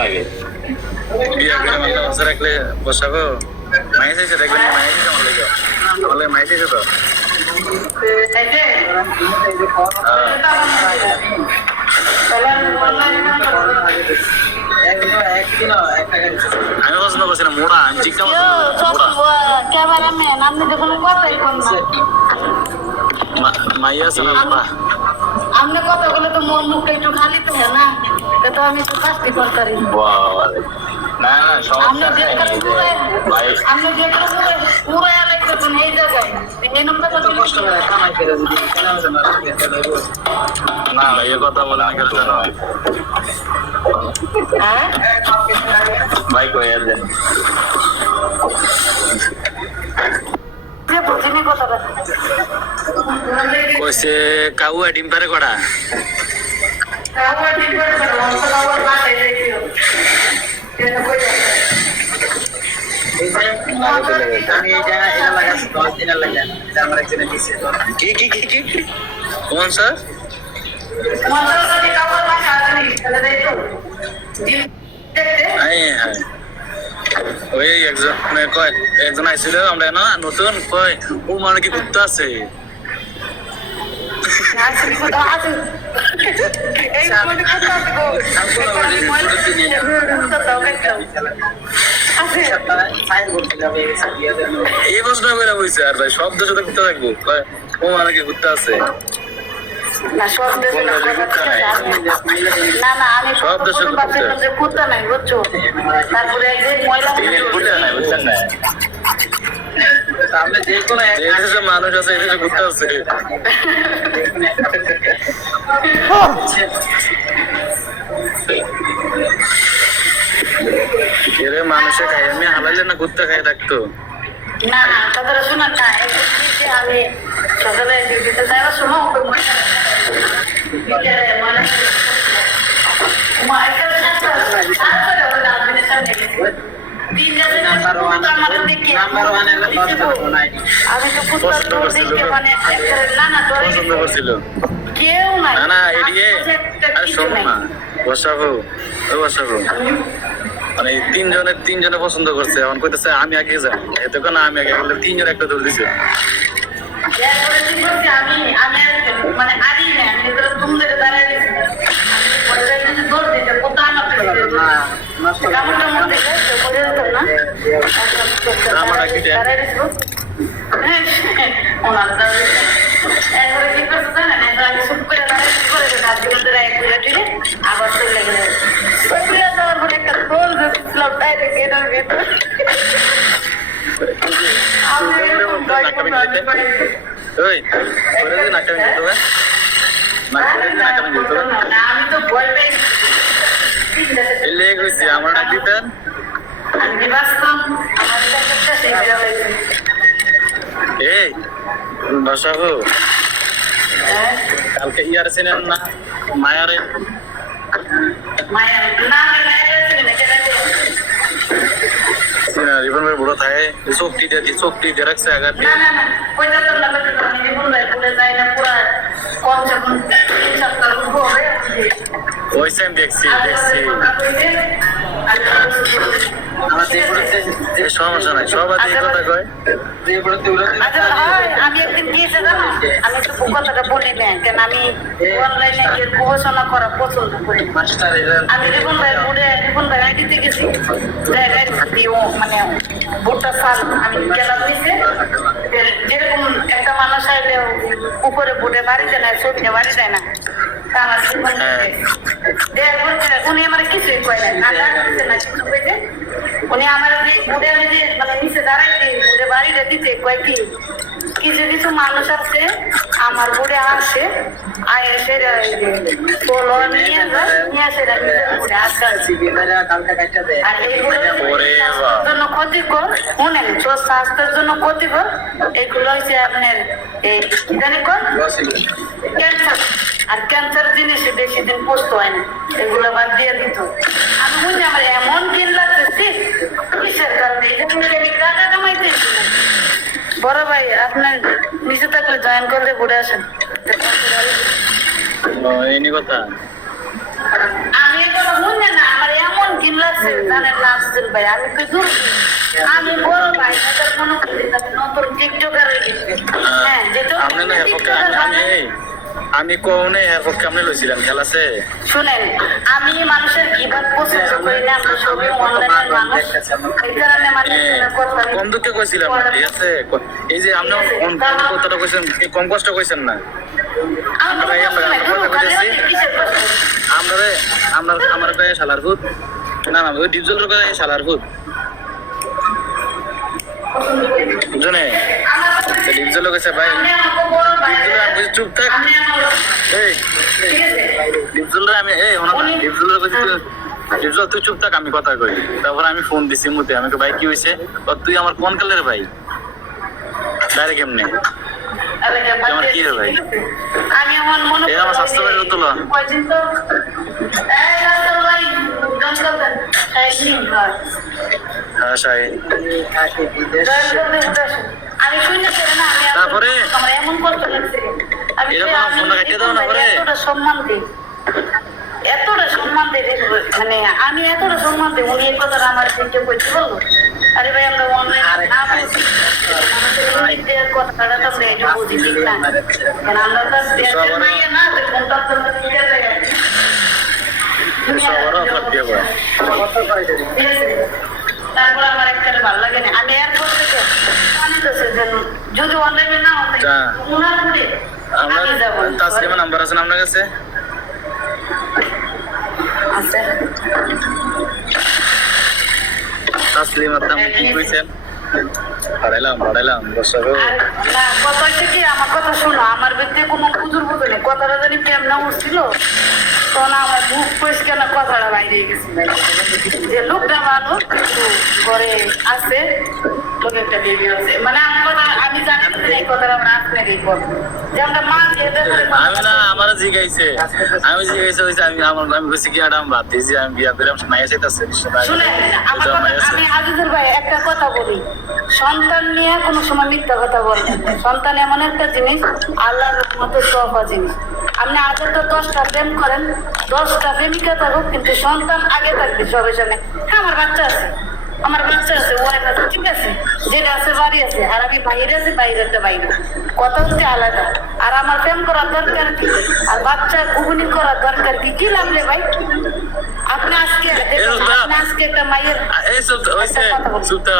লাগে বিয়া করে মাথা বসে রাখলে বসাবো মাইস এসে দেখবেন মাইস এসে আমার লেগে আমার লেগে মাইস এসে তো আমি পছন্দ করছি না মোড়া আমি চিকটা ক্যামেরাম্যান আপনি যখন কথাই কন না মাইয়া আছে না বাবা আপনি কথা বলে তো মন মুখটা একটু খালি তো না তো আমি তো কাজটি করতারি না না আপনি যে আপনি যে পুরো লাগতেছেন এই জায়গায় এই নম্বর কষ্ট করে কামাই করে যদি না ভাইয়া কথা বলে না কেন জানো হ্যাঁ ভাই কই আছেন যে বুঝিনি কথাটা কইছে কাউয়া ডিম পারে কড়া আবার ঠিক করে আবার বাসায় যাইও এটা কই আমি এটা লাগাচ্ছি 10 দিনের লাগে আমার একজনে দিছে কি কোন স্যার মশলা যদি কাপড় বাসা আসেনি তাহলে দেখো ডিম দেখতে ওই একজন আইছিল আমরা না নতুন কয় ও মানে কি করতে আছে আসলে কথা আছে এই মানে কথা আছে গো এই প্রশ্ন করে বলছে আর ভাই শব্দ সাথে করতে থাকবো ও মানে কি করতে আছে না সব দেশে না না আমি সব দেশে কুত্তা নাই বুঝছো তারপরে একদিন ময়লা বুঝছেন না আমরা যে কোনো এক এই দেশে মানুষ আছে এই দেশে করতে আছে এরে মানুষে খাই আমি হালাইলে না কুত্তা খাই থাকতো না তাদের শোনা না একদিন আমি সকালে ডিউটিতে যাওয়ার সময় আমি তো মানে পছন্দ করছিল কেউ না না এদিকে আরে শোনো না বসাবো মানে তিনজনে পছন্দ করছে এখন কইতেছে আমি আগে যাই এতে কেন আমি আগে গেলে তিনজন একটা দৌড় দিছে আমি মানে আদি না আমি তুমি দাঁড়াই দৌড় দিতে কোথাও আমার কামড়টা মনে দেখে বোঝা যেত না আমার আগে ওনার একবারে কি করতে জানে না আমি সুপ করে দাঁড়াই করে ধরে এক বুঝে দিলে আবার চলে গেলে যাওয়ার পরে একটা গোল দিচ্ছিলাম ডাইরেক্ট এটার ভেতর ওই করে দিন নাকামি দিতে হবে নাকামি দিতে হবে আমি তো ভয় পেয়ে এলে কইছি আমার ডাক দিতেন আমি বাসতাম আমার কাছে সেই বেরোয় এই বসাবো কালকে ইয়ার ছিলেন না মায়ারে মায়া না রিবন ভাই বড় থাকে চোখটি দিয়ে রাখছে আঘাত না না না ওই তো না আমি জীবন ভাই বলে যাই না পুরো কোন যখন 3 সপ্তাহ হবে ওই সেম দেখছি আমার যে পড়তে সমস্যা নাই সবাই এই কথা কয় যে পড়তে আচ্ছা ভাই আমি একদিন গিয়েছি জানো আমি তো কথাটা বলি না কেন আমি অনলাইনে গিয়ে গবেষণা করা পছন্দ করি মাস্টার আমি রিবন ভাই আইডিতে গেছি জায়গায় দিও মানে ভোটটা সাল আমি গেলাম নিচে যেরকম একটা মানুষ আইলে উপরে ভোটে বাড়ি দেয় না চোখে বাড়ি দেয় না আমার উনি আমার কিছুই কয় না না কিছু কইছে উনি আমার যে ভোটে আমি যে মানে নিচে দাঁড়াইছি ভোটে বাড়িটা দিতে কয় কি কিছু কিছু মানুষ আছে আমার ভোটে আসে এসে নিয়ে আসে আর এইগুলো জন্য ক্ষতিকর শুনেন স্বাস্থ্যের জন্য ক্ষতিকর এগুলো হচ্ছে আপনার এই কি জানি কর ক্যান্সার আর ক্যান্সার জিনিসে বেশি দিন পুষ্ট হয় না এগুলো বাদ দিয়ে দিত আমি বুঝি আমার এমন দিন লাগতেছি কিসের কারণে আমি টাকা কামাইতে বড় ভাই আপনার নিচে থাকলে জয়েন করলে ঘুরে আসেন এই কথা আমি এখন বুঝলেন না আমার এমন ঘিন লাগছে জানেন না আসছিল ভাই আমি তো দূর আমি বড় ভাই এটা মনে করি নতুন টিকটকার হ্যাঁ যেটা আপনি না আমি কোনে এর পক্ষে আপনি লইছিলাম খেলাছে শুনেন আমি মানুষের গিবত পছন্দ করি না আমরা সবাই অনলাইনের মানুষ এই কারণে মানুষের কথা কম দুঃখে কইছিলাম ঠিক আছে এই যে আপনি কোন কথাটা কইছেন কম কষ্ট কইছেন না আমার গায়ে শালার ভূত না না ওই ডিপজলের গায়ে শালার ভূত বুঝনে ডিপজল কইছে ভাই চুপ থাক এই ডিপজল আমি ডিপজলের কইছি ডিপজল তুই চুপ থাক আমি কথা কই তারপর আমি ফোন দিছি মুতে আমি ভাই কি হইছে তুই আমার কোন কালের ভাই ডাইরেক্ট এমনি আমার কি রে ভাই আমি আমার মনে এ আমার স্বাস্থ্য বাড়ি তোলা কয়দিন তো এই রাস্তার ভাই জঙ্গল হ্যাঁ সাই আমি শুনেছি না আমি তারপরে আমার এমন কষ্ট লাগছে আমি এরকম ফোন কাটিয়ে দাও না পরে এতটা সম্মান দিই মানে আমি এতটা সম্মান দিই উনি এই কথাটা আমার চিন্তা করতে বলবো আরে ভাই আমরা অনলাইনে না বুঝি আমাদের কথাটা তো আমরা একটু বুঝি ঠিক না কারণ আমরা তো দেশের মাইয়া না তো কোনটা তো নিজের জায়গায় সবারও সত্যি হবে তারপর আমার একটা ভালো লাগে না আমি এয়ারপোর্ট থেকে আমি তো যদি অনলাইনে না হতো ওনার ঘুরে আমরা আমি যাবো তাসলিমা নাম্বার আছে না আপনার কাছে আচ্ছা তাসলিমা নাম কি কইছেন পড়াইলাম বসো না কথা হচ্ছে কি আমার কথা শোনো আমার ভিতরে কোনো পুজোর পুজো নেই কথাটা জানি কেমন উঠছিল তখন আমার বুক পরিষ্কার না কথাটা বাইরে গেছে যে লোকটা ভালো কিন্তু ঘরে আছে তোকে একটা বেবি আছে মানে আমার কথা আমি জানি না এই কথাটা আমরা আপনাকেই বলবো যে আমরা মা দিয়ে আমি না আমার জিগাইছে হইছে আমি কইছি কি আডাম বাদ দিছি আমি বিয়া করলাম মাইয়া চাইতাছে শুনে আমার কথা আমি আজিজুর ভাই একটা কথা বলি সন্তান নিয়ে কোনো সময় মিথ্যা কথা বলবেন না সন্তান এমন একটা জিনিস আল্লাহর মতো সহজ জিনিস আপনি আগে তো 10টা প্রেম করেন 10টা প্রেমিকা থাকুক কিন্তু সন্তান আগে থাকবে সবার সামনে হ্যাঁ আমার বাচ্চা আছে ওয়াইফ আছে ঠিক আছে যেটা আছে বাড়ি আছে আর আমি বাইরে আছি বাইরেটা বাইরে কথা হচ্ছে আলাদা আর আমার প্রেম করার দরকার কি আর বাচ্চা ঘুগনি করার দরকার কি লাগলে ভাই আপনি আজকে একটা মায়ের এই সব হইছে সুতা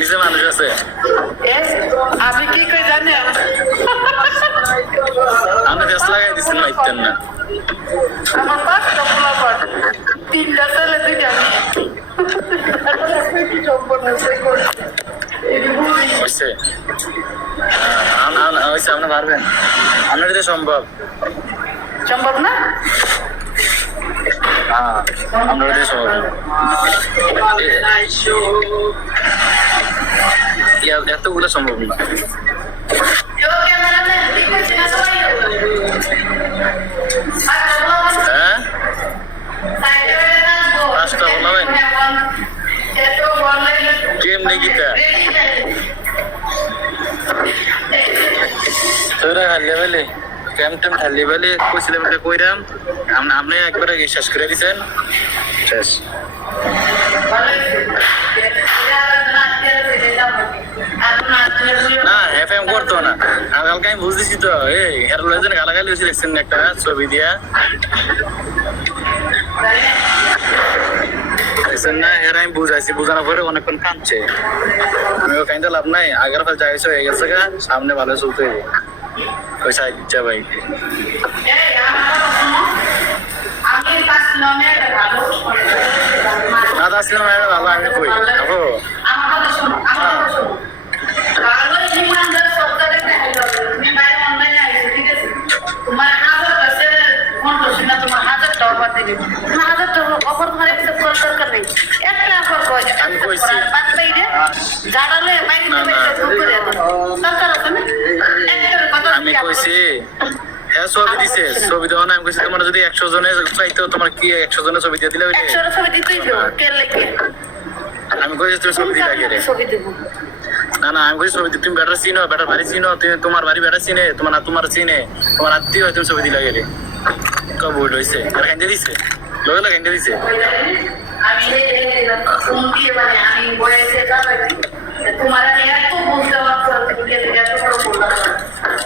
নিজে মানুষ আছে আমি কি কই জানি আমি দেশ লাগাই দিচ্ছি মাইতেন না আমার 5টা পোলা পাট 3টা ছেলে 2টা হইছে আপনি পারবেন আপনার এটা সম্ভব না হ্যাঁ আপনার এটা সম্ভব এতগুলো সম্ভব না হ্যাঁ 5টা বলবেন কেমনে গীতা তোরা হারলে বলে টেম হারলে বলে কইছিলাম এটা কইরাম আপনি একবারে শেষ করে দিছেন শেষ না এফএম করতো না কালকে আমি বুঝতেছি তো এই হেরোলজন গালাগালি হয়েছে দেখছেন একটা ছবি দিয়া না হেরা আমি বুঝাইছি বুঝানোর পরে অনেকক্ষণ কাঁদছে আমিও কাইতে লাভ নাই আগের ফল যাইছে হয়ে গেছে গা সামনে ভালো চলতে হবে পয়সা ইচ্ছা ভাই না আসলে ভালো আমি কই আপো আমি কইছি আমি কইছি হ্যাঁ ছবি দিছে ছবি দেওয়া না আমি কইছি তোমার যদি 100 জনের চাইতো তোমার কি 100 জনের ছবি দিয়ে দিলে ছবি দিতেই আমি আমি কইছি তুমি ছবি দিলা গেলে ছবি দেবো না না আমি বলছি ছবি তুমি বেটার চিনো বেটার বাড়ি চিনো তুমি তোমার বাড়ি বেটার চিনে তোমার চিনে তোমার আত্মীয় হয় তুমি ছবি দিলা গেলে কবুল হয়েছে আর কেন দিছে লোক কেন দিছে আমি ফোন দিয়ে মানে আমি বলেছে তোমার আমি এত বুঝতে পারছো এত বড় বললাম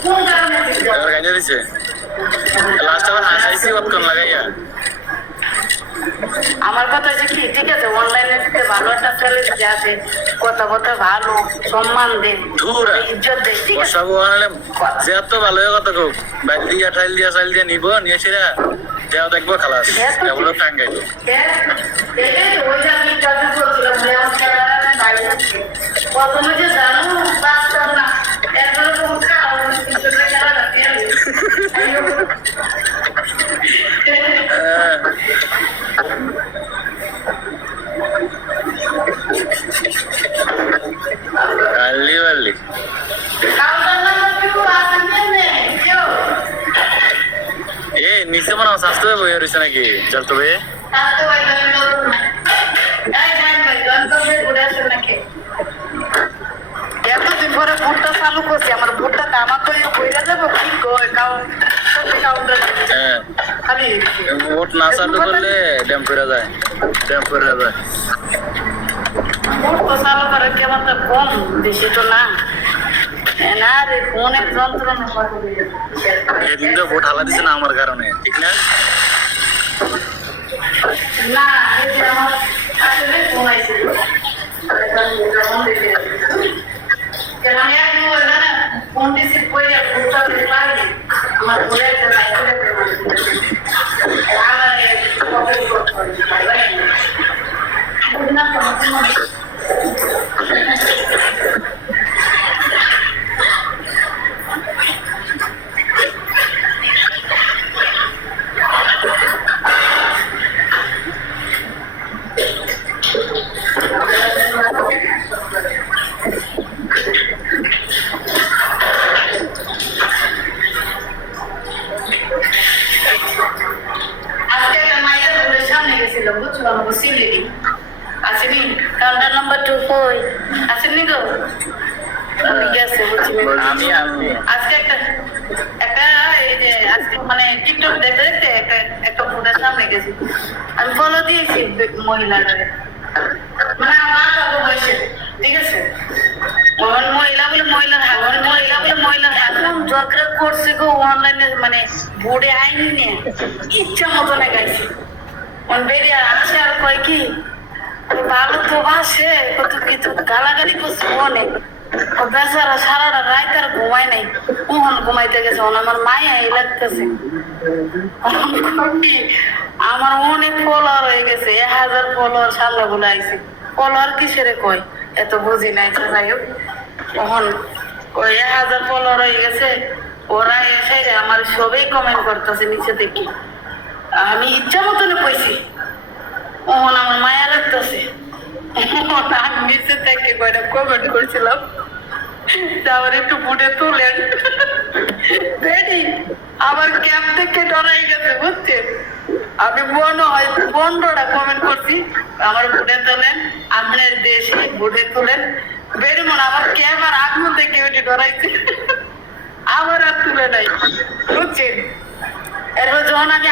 কোন কারণে আর কেন দিছে লাস্ট আবার হাসাইছি কতক্ষণ লাগাইয়া আমার কথা হচ্ছে কি ঠিক আছে অনলাইনে থেকে ভালো একটা ছেলে যে আছে কথা কথা ভালো সম্মান দেয় ইজ্জত দেয় ঠিক আছে সব অনলাইনে যে এত ভালো কথা খুব বাইরে দিয়া টাইল দিয়া চাইল দিয়ে নিব নিয়ে সেরা দেওয়া দেখবো খালাস এগুলো টাঙ্গাই প্রথমে যে জানো বাস্তব না এরপরে তো খেলা আল্লি আল্লি এ নিচে মনে হয় স্বাস্থ্য বই রয়েছে নাকি চল তবে এতদিন পরে ভুট্টা চালু করছি আমার ভুট্টা আমার তো বইরা যাবো কি হ্যাঁ ভোট না চালু করলে ড্যাম করে যায় ড্যাম করে যায় ভুট্টা চালু করে কেমন তো কম বেশি তো না না রে ফোনের যন্ত্রণা এদিন তো ভোট হালা দিছে না আমার কারণে ঠিক না না আমার আসলে ফোন আইছে ফোন দিছি পয়লা ভুট্টা লাগে আমার ঘুরে একটা লাইট আসেনি কাউন্টার নাম্বার 2 কই আসেনি গো আমি গেছে বুঝছি আমি আজকে একটা এই যে আজকে মানে টিকটক দেখতে দেখতে একটা ফুটের সামনে গেছি আমি ফলো দিয়েছি মহিলাটারে মানে আমার বাবু বসে ঠিক আছে মহিলার হাত ঝগড়া করছে গো অনলাইনে মানে বোর্ডে আইনি নিয়ে ইচ্ছা মতো না গাইছে বেরিয়ে আসে আর কয় কি ভালো তো বাসে কত কিছু গালাগালি করছে অনেক ও বেচারা সারাটা রাত আর ঘুমায় নাই কখন ঘুমাইতে গেছে আমার মায়া এই লাগতেছে আমার অনেক ফলোয়ার হয়ে গেছে 1000 ফলোয়ার সামনে বলে আইছে ফলোয়ার কিসেরে কয় এত বুঝি নাই তো যাই হোক তখন ওই 1000 ফলোয়ার হয়ে গেছে ওরা এসে আমার সবাই কমেন্ট করতেছে নিচে দেখি আমি ইচ্ছা মতন কইছি ওহন আমার মায়া লাগতেছে আমি নিচে থেকে কয়টা কমেন্ট করছিলাম তারপর একটু বুটে তুলেন আমার ক্যাম্প থেকে ডরাই গেছে বুঝছেন আমি বন্ধটা কমেন্ট করছি আমার বুটে তোলেন আপনার দেশে বুটে তোলেন বেরি মনে আমার ক্যামেরা আগুন থেকে ওটি ডরাইছে আমার আর তুলে নাই বুঝছেন এরপর যখন আমি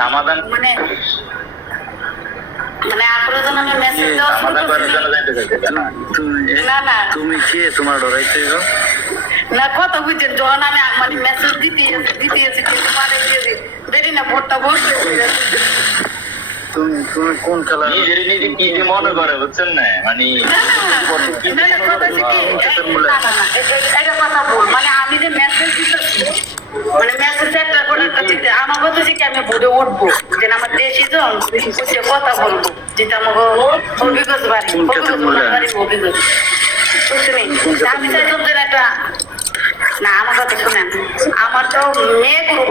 সমাধান মানে আপনার জন্য আমি মেসেজ দেওয়া শুরু করছি না না তুমি কে তোমার ডরাইছে গো না কথা বুঝছেন যখন আমি মানে মেসেজ দিতে দেরি না ভোটটা বসে তুমি কোন খেলা নিজের নিজে কি যে মনে করে বুঝছেন না মানে মানে আমি যে মেসেজ দিতেছি মানে মেসেজ একটা করে একটা দিতে আমার কথা যে কি আমি বোর্ডে উঠবো যে আমার দেশি জন কথা বলবো যেটা আমার হবিগঞ্জ বাড়ি হবিগঞ্জ বুঝছেন আমি চাইছিলাম যে একটা না আমার কথা শুনেন আমার তো মেয়ে গ্রুপ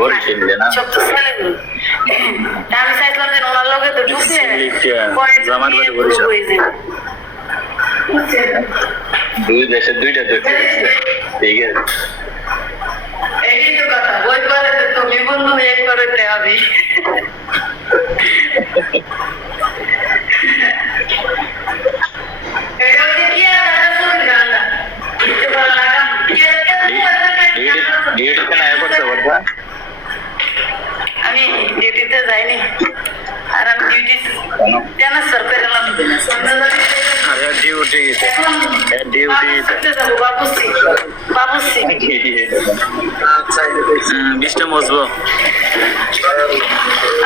না সব তো ছেলে গ্রুপ আমি চাইছিলাম যে ওনার লোকে তো ঢুকছে দুই দেশের দুইটা ঠিক আছে এই তো কথা ওই করে তুমি বন্ধু এক করে আমি এটা কি আর শুন গানা আমি ডিউটিতে যাইনি আর আমি ডিউটি কেন সরকারি আরে ডিউটি ডিউটি যাবো বাবুসি বাবুসি 20টা মজবো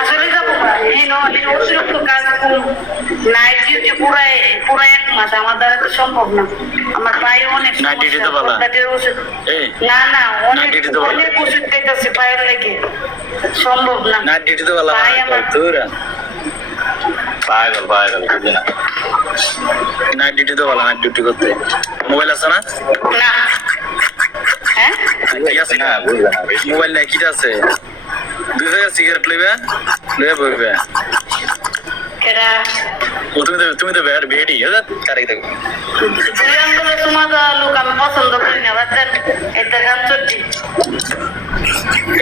আসলে যাবো অতিরিক্ত কাজ নাইট ডিউটি পুরাই 1 মাস আমার দ্বারা তো সম্ভব না আমার পায়ে অনেক Night duty তো ভালো। এই না না Night duty তো ভালো। অনেক ওষুধ খাইতেছি পায়ের লেগে সম্ভব না না ডিউটি তো ভালো ভাই আমার তোরা পাগল বুঝে না না ডিউটি তো ভালো না ডিউটি করতে মোবাইল আছে না না হ্যাঁ কি আছে না বুঝে না বেশি মোবাইল নাই কি আছে 2 টাকা সিগারেট লইবে লইবে বইবে কেডা ও তুমি তো বের বেডি এটা কারে দেখো দুই আঙ্গুলে তোমার লোক আমি পছন্দ করি না বাচ্চার এটা গান চুটি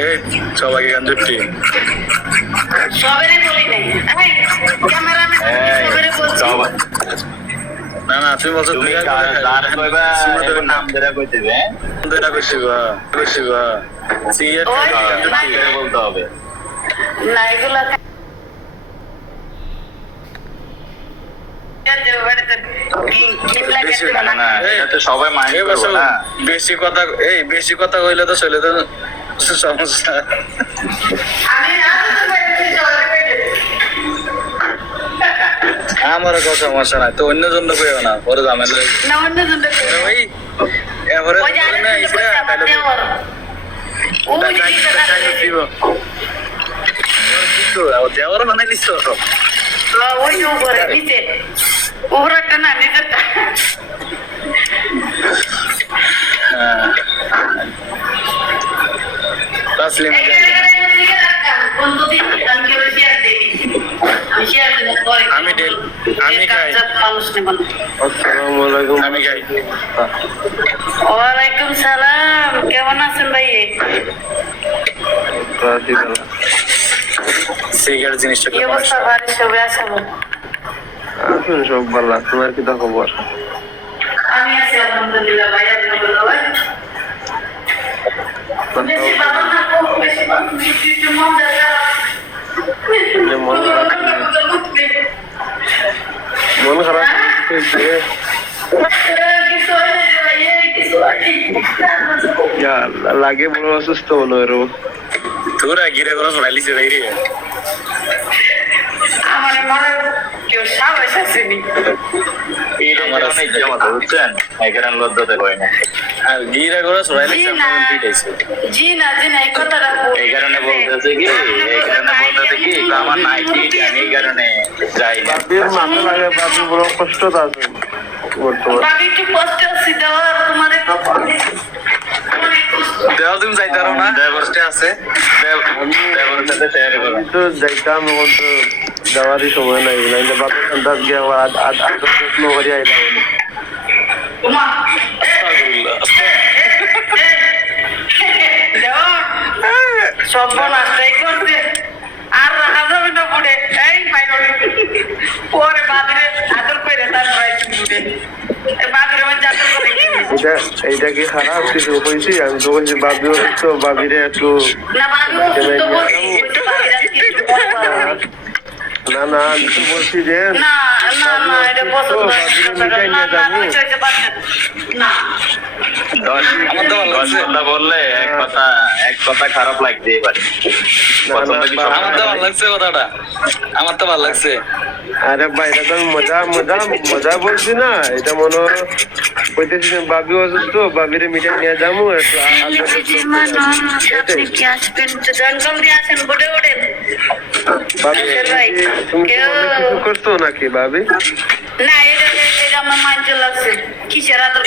এই সবাইকে গান জুটি সবেরই বলি নাই এই ক্যামেরাম্যান সবেরই বলছি সবাই না না তুমি বলছো তুমি তুমি গান কইবা এখন নাম ধরে কইতেছে এটা কইছিবা সিগারেট ওই, গান জুটি ধরে বলতে হবে না এগুলা না না এটা তো সবাই মাইন্ড করবে না বেশি কথা কইলে তো চলে তো সমস্যা আমারও কোনো সমস্যা নাই তো অন্য জন্য কইও না পরে ঝামেলা না অন্য জনটা ওই এবারে ওই যে না আরেকজন ইসরা বলছে আমার দেওর ওই যে টাকা দিব দেওয়ার বানাই দিছ ওই যে উপরে নিচে উপরেরটা না নিচেরটা তাসলিম আমি খাই। আসসালামু আলাইকুম। আমি খাই ওয়ালাইকুম সালাম কেমন আছেন ভাই সিগারেট জিনিসটা কি অবস্থা বাড়ির সবাই আছেন আছেন সব ভালো, তোমার কি খবর? আমি আছি আলহামদুলিল্লাহ ভাই আপনি বলো ভাই বেশি ভালো না খুব বেশি ভালো একটু মন দেখা মন খারাপ লাগে বড় অসুস্থ মনে হয়। তোরা গিরে করে চড়াইলিছে তাই রে আমার মনে কেউ সাহস আসেনি আমার অনেক জমা বুঝছেন এখানে লজ্জাতে হয় না আর গিরে করে চড়াইলিছে আমার পিটাইছে জি না এই কথাটা এই কারণে বলতেছে কি আমার নাইটি জানি এই কারণে যাই না বাবির মাথা লাগে, বাবি বড় কষ্ট আছে বর্তমান। ভাবি একটু কষ্ট আছি দেওয়ার তোমার দেওয়া তুমি যাইতে পারো না কষ্টে আছে দেবরের সাথে শেয়ার করো আমি তো যাইতাম, এখন তো যাওয়ারই সময় নাই। নাইলে বাবির সন্তান গিয়ে আবার যত্ন করি আইলাম। সব নাস্তাই করছে আর রাখা যাবে না পড়ে এই পরে বাদরে আদর করে তারপরে বাদরে আদর করে এইটা কি খারাপ কিছু কইছি? আমি তো বলছি বাবি অসুস্থ, বাবিরে একটু না বাবু অসুস্থ বলছি না না আমি তো বলছি যে না এটা পছন্দ না আমার তো ভালো লাগছে। কথা বললে এক কথা খারাপ লাগতেই পারে পছন্দ কি সবার আমার তো ভালো লাগছে কথাটা আমার তো ভালো লাগছে আরে ভাই, এটা তো আমি মজা বলছি না। এটা মনে কইতেছি যে বাবি অসুস্থ, বাবিরে মিঠাই নিয়ে যাবো একটু আপনি কি আসবেন জঙ্গল দিয়ে আসেন বুড়ে ওঠেন বাবি তুমি কি অন্য কিছু করতো নাকি বাবি? না এটা আমার মানতে লাগছে কিসের আদর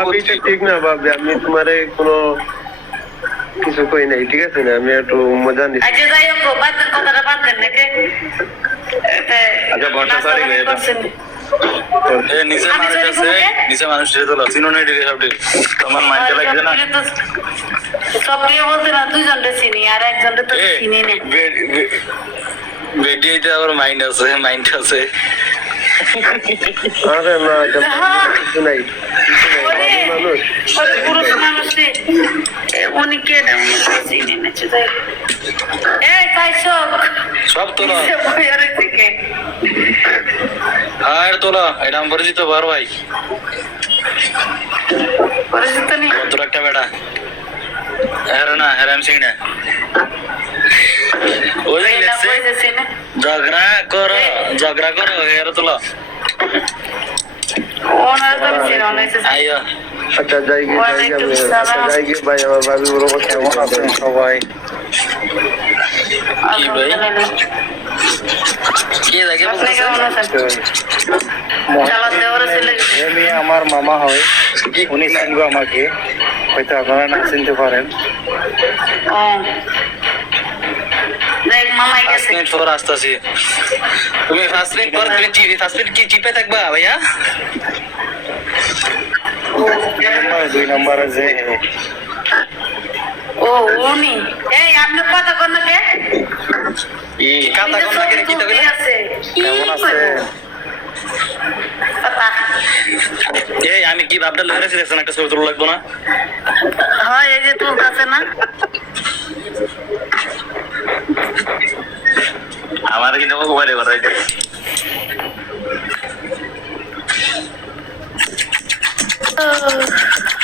বাবিটা ঠিক না বাবি, আমি তোমারে কোনো কিছু কই নাই, ঠিক আছে না? আমি একটু মজা নিচ্ছি। আচ্ছা যাই হোক বাচ্চার কথাটা বাদ দেন নাকি আচ্ছা বর্ষা সরি নিচে মানুষ চিনো নেই তোমার মাইন্ডে লাগছে না সবটাই বলতে না দুজনটা চিনি আর একজনটা তো চিনি না বেডিতে আবার মাইন্ড আছে আরে না, এটা কিছু নাই, কিছু নাই। ওই পুরুষ মানুষই উনি কে না উনি চিনি না যাই এই কাইসক সব তোলা বইয়ের থেকে আর তোলা এটা আমি পরিচিত বার ভাই পরিচিত নেই তোর একটা বেটা হ্যাঁ না হ্যারাম সিং না ওই লেছে ঝগড়া করো হের তোলা ওনার তো ছিল না আইয়া আচ্ছা যাই গিয়ে ভাই আমার ভাবি বড় কথা কেমন আছেন সবাই কি ভাই কে লাগে আপনি কেমন আছেন চালাত দেওয়ার ছিল আমি আমার মামা হয় উনি চিনবো আমাকে হয়তো আপনারা না চিনতে পারেন ও দেখ মামাই গেছে 5 মিনিট পর আসতেছি তুমি 5 মিনিট পর তুমি টিভি 5 মিনিট কি টিপে থাকবা ভাইয়া 2 নম্বর আছে ও উনি এই আপনি কথা কোন কে কি কথা কোন লাগে কি তবে কেমন আছে কথা এই আমি কি ভাবটা লড়ে ছিলাম একটা ছবি তোলা লাগবে না হয় এই যে তোর কাছে না আমার কিন্তু মোবাইলে করাই যায়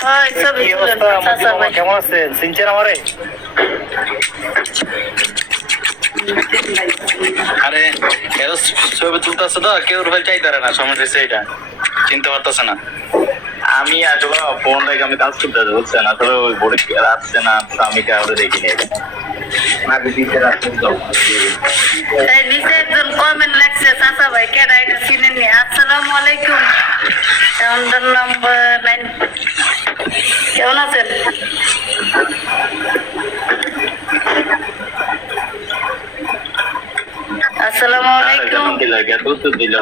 হয় সব কি অবস্থা মামা কেমন আছেন সিনচেন আমারে আরে এর ছবি তুলতেছে তো কেউ রুবেল চাইতে পারে না সমস্যা সেটা চিনতে পারতেছে না আমি আসলে ফোন রেখে আমি কাজ করতে যাবো বুঝছেন আসলে ওই বোর্ডে আসছে না আমি কাউকে দেখিনি আগে দিতে রাখতে এই নিচে একজন কমেন্ট লাগছে চাচা ভাই কেডা এটা চিনেন নি আসসালামু আলাইকুম কাউন্টার নাম্বার 9 কেমন আছেন আসসালামু আলাইকুম দিল দুধ দিল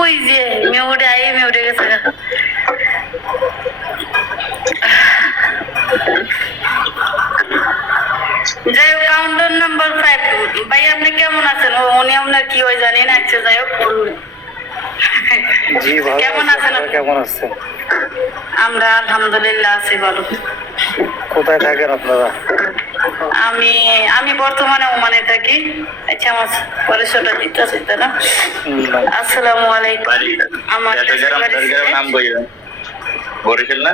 ওই যে মিউটে গেছে যাই হোক কাউন্টার নাম্বার 5 ভাই আপনি কেমন আছেন উনি আপনার কি হয় জানি না আচ্ছা যাই হোক জি ভালো কেমন আছেন আপনি? কেমন আছেন আমরা আলহামদুলিল্লাহ আছি ভালো কোথায় থাকেন আপনারা আমি বর্তমানে ওমানে থাকি আচ্ছা আমার পরিচয়টা দিতে চাইতে না আসসালামু আলাইকুম বাড়ি আমার নাম বইয়া বরিশাল না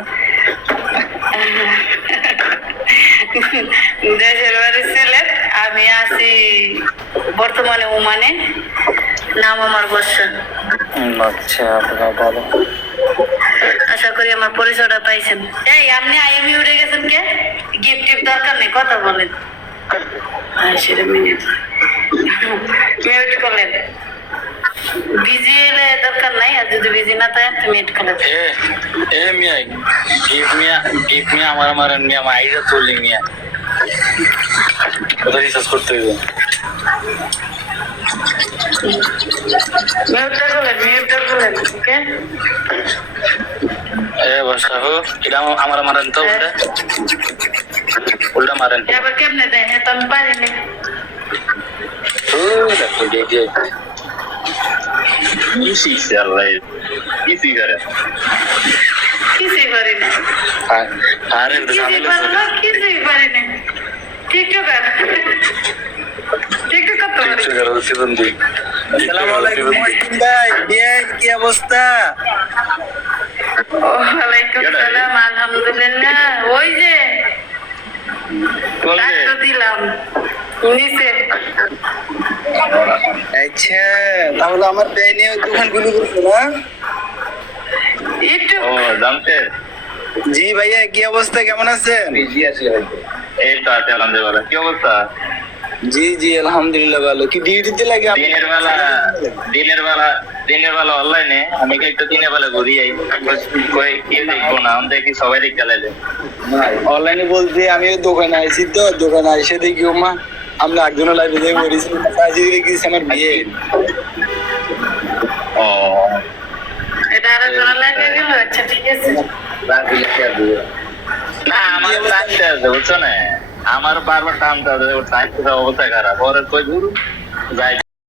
দেশের বাড়ি সিলেট আমি আছি বর্তমানে ওমানে নাম আমার বর্ষা আচ্ছা আপনারা ভালো আশা করি আমার পরিচয়টা পাইছেন এই আপনি আইএমই উঠে গেছেন কে গিফট টিপ দরকার নেই কথা বলেন সেটা মিনিট মিউট করলেন বিজি এলে দরকার নাই আর যদি বিজি না থাকে তুমি মিউট করলেন এ মিয়া গিফট মিয়া আমার মিয়া মাইরা তুলি মিয়া ওটা রিসার্চ করতে হইব মিউট করলেন ওকে এ বসাহো এটা আমার মারেন তো উল্টা মারেন এবার কেমনে দেয় হ্যাঁ তো আমি পারিনি দেখো দিয়ে কি শিখছে আল্লাহ কি শিখারে কিছুই পারি না আরে কিছুই পারো না কিছুই পারি না টিকটক করতে পারি আসসালামু আলাইকুম মহসিন ভাই কি অবস্থা ওয়ালাইকুম সালাম আলহামদুলিল্লাহ ওই যে ডাক্তার দিলাম নিচে আচ্ছা তাহলে আমার ব্যয় নিয়ে দোকানগুলো করছো না একটু ও জানতে জি ভাইয়া কি অবস্থা কেমন আছেন এই তো আছে আলহামদুলিল্লাহ কি অবস্থা জি আলহামদুলিল্লাহ ভালো কি ডিউটিতে লাগে দিনের বেলা অনলাইনে আমি কি একটু দিনের বেলা ঘুরি আই কেউ দেখবো না আমি দেখি সবাই দেখতে লাইলে অনলাইনে বলতে আমি দোকানে আইছি তো দোকানে এসে দেখি মা আমরা একজনের লাইভে দেখে বলেছি আজকে দেখেছি আমার বিয়ে ও এটা আর জানা লাগে গেল আচ্ছা ঠিক আছে না আমার টাইমটা আছে বুঝছো না আমার বারবার টাইমটা আছে টাইমটা অবস্থা খারাপ ওর কই গুরু যাই